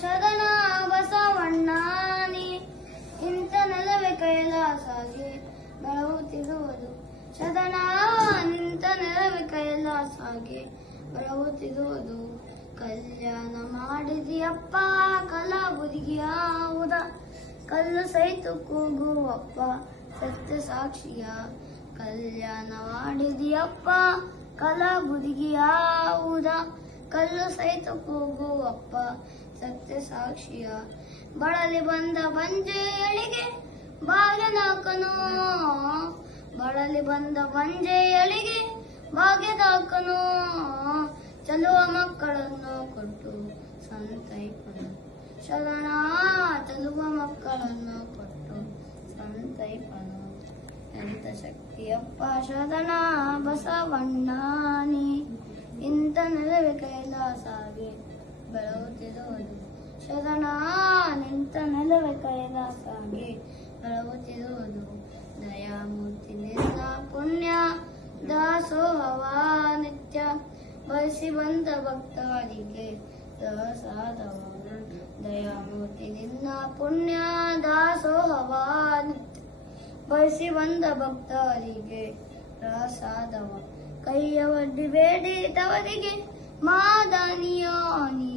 ಶರಣ ಬಸವಣ್ಣಾನಿ ಇಂಥ ನೆಲವೇ ಕೈಲಾಸಾಗಿ ಬೆಳಗುತ್ತಿರುವುದು. ಶರಣ ನಿಂತ ನೆಲವೇ ಕೈಲಾಸಾಗಿ ಬೆಳಗುತ್ತಿರುವುದು. ಕಲ್ಯಾಣ ಮಾಡಿದಿಯಪ್ಪ ಕಲಬುರಗಿಯಾವುದ, ಕಲ್ಲು ಸಹಿತ ಕೂಗುವಪ್ಪ ಸತ್ಯ ಸಾಕ್ಷಿಯ. ಕಲ್ಯಾಣ ಮಾಡಿದಿಯಪ್ಪ ಕಲಬುರಗಿಯಾವುದ, ಕಲ್ಲು ಸಹಿತ ಕೂಗುವಪ್ಪ ಸತ್ಯ ಸಾಕ್ಷಿಯ. ಬಳಲಿ ಬಂದ ಬಂಜೆಯಳಿಗೆ ಭಾಗ್ಯದಾಕನು, ಬಳಲಿ ಬಂದ ಬಂಜೆಯಳಿಗೆ ಭಾಗ್ಯದಾಕನು. ಚಲುವ ಮಕ್ಕಳನ್ನು ಕೊಟ್ಟು ಸಂತೈಪನು. ಶರಣ ಚಲುವ ಮಕ್ಕಳನ್ನು ಕೊಟ್ಟು ಸಂತೈಪನು. ಎಂತ ಶಕ್ತಿಯಪ್ಪ ಶರಣ ಬಸವಣ್ಣಾನಿ ಇಂಥ ನೆಲವೇ ಕೈಲಾಸಾಗಿ ಬೆಳಗುತ್ತಿರುವುದು. ಶರಣ ನಿಂತ ನೆಲವೇ ಕೈಲಾಸಾಗಿ ಬೆಳಗುತ್ತಿರುವುದು. ದಯಾಮೂರ್ತಿ ನಿನ್ನ ಪುಣ್ಯ ದಾಸೋಹವ ನಿತ್ಯ, ಬಯಸಿ ಬಂದ ಭಕ್ತರಿಗೆ ಪ್ರಸಾದವ. ದಯಾಮೂರ್ತಿ ನಿನ್ನ ಪುಣ್ಯ ದಾಸೋಹವ ನಿತ್ಯ, ಬಯಸಿ ಬಂದ ಭಕ್ತರಿಗೆ ಪ್ರಸಾದವ. ಕೈಯ ಒಡ್ಡಿ ಬೇಡಿದವರಿಗೆ ಮಾದನಿಯಾನಿ,